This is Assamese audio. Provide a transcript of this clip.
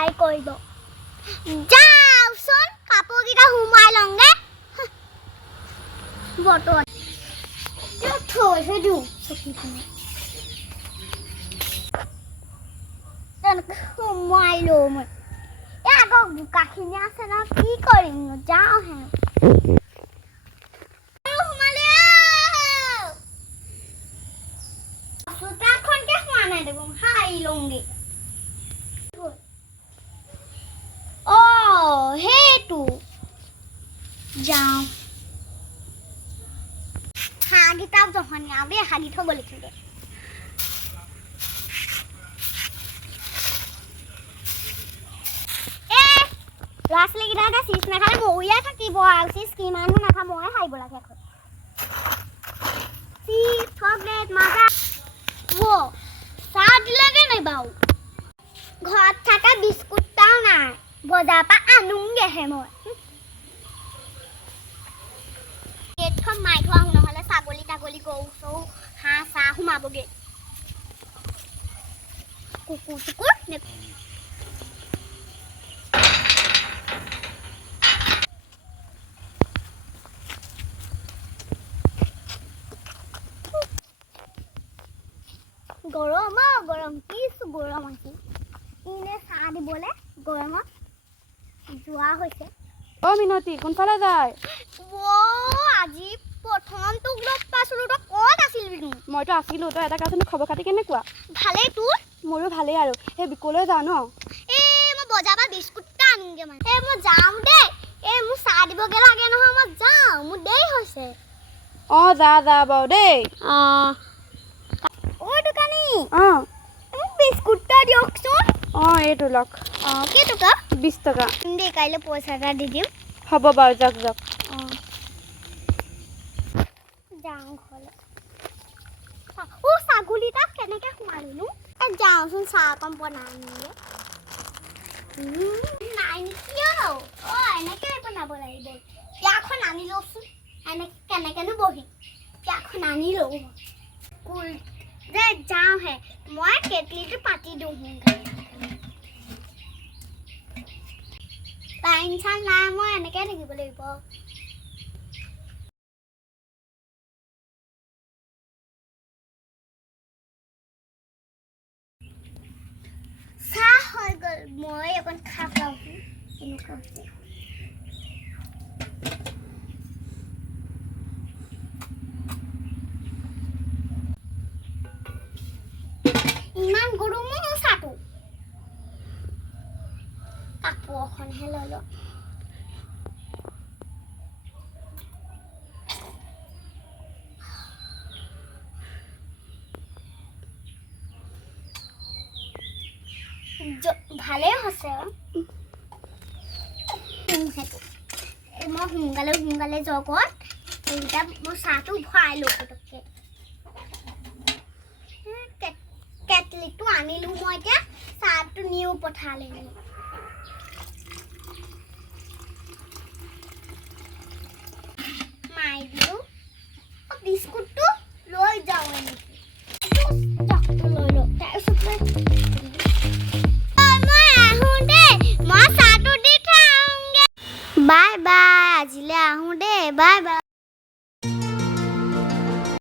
সহায় কৰিব যাওচোন কাপোৰকেইটা সোমাই লওঁগে বতৰ থৈছে দিওঁ চকীখনে সোমাই লওঁ মই এই আকৌ বোকাখিনি আছে ন কি কৰিম যাওঁহে সোমালে চোতালখনকে সোমা নাই দেখোন হাই লওঁগে সেইটো যাওঁ হাঁহকেইটাও জহনীয়া দেই হাগি থ'ব লাগিব ল'ৰা ছোৱালীকেইটা এতিয়া চিজ নাখালে মৰিয়াই থাকিব আৰু চিজ কিমানো নাখা মই খাব লাগে এখন চিজ চকলেট মাজা চাহ দিলেগে নাই বাৰু ঘৰত থকা বিস্কুটটাও নাই বজাৰৰ পৰা আনোগেহে মই গেটখন মাৰি থোৱা আহোঁ নহ'লে ছাগলী তাগলী গৰু চৰু হাঁহ চাহ সোমাবগৈ কুকুৰ চুকুৰ গৰম কিছু গৰম আছে ইনে চাহ দিবলৈ গৰমত যোৱা হৈছে মিনতি কোনফালে যায় আজি প্ৰথম তোক লগ পাইছিলোঁ তই ক'ত আছিলি মইতো আছিলোঁ তই এটা কাজনো খবৰ খাতি কেনেকুৱা ভালেই তোৰ মোৰো ভালেই আৰু সেই বিকলৈ যাওঁ ন মই বজাৰৰ পৰা বিস্কুট এটা আনোগে মানে মই যাওঁ দেই মোৰ চাহ দিবগে লাগে নহয় মই যাওঁ মোৰ দেৰি হৈছে যা বাৰু দেই দোকানী মোক বিস্কুটটা দিয়কচোন এইটো লওক কেইটকা 20 টকা দেই কাইলৈ পইচা এটা দি দিম হ'ব বাৰু যাওক যাওঁ ঘৰলৈ ছাগলীটা কেনেকৈ সোমালিনো যাওঁচোন চাহ অকণ বনাই আনিলে নাই নেকি এনেকৈ বনাব লাগিব পিয়াখন আনি লওঁচোন এনেকৈ কেনেকৈনো বহিম পিয়াখন আনি লওঁ যে যাওঁহে মই কেটলিটো পাতি দিওঁ টাইম চাইম নাই মই এনেকৈ থাকিব লাগিব চাহ হৈ গ'ল মই অকণ খাব এনেকুৱা হৈছে ইমান গৰম চাহটো কাপোৰ এখনহে লৈ লওঁ ভালেই হৈছে মই সোনকালে জগত এইকেইটা মই চাহটো ভৰাই লওঁ পটককৈ কেটলিটো আনিলোঁ মই এতিয়া চাহটো নিও পঠালে মাৰি দিলোঁ বিস্কুটটো লৈ যাওঁ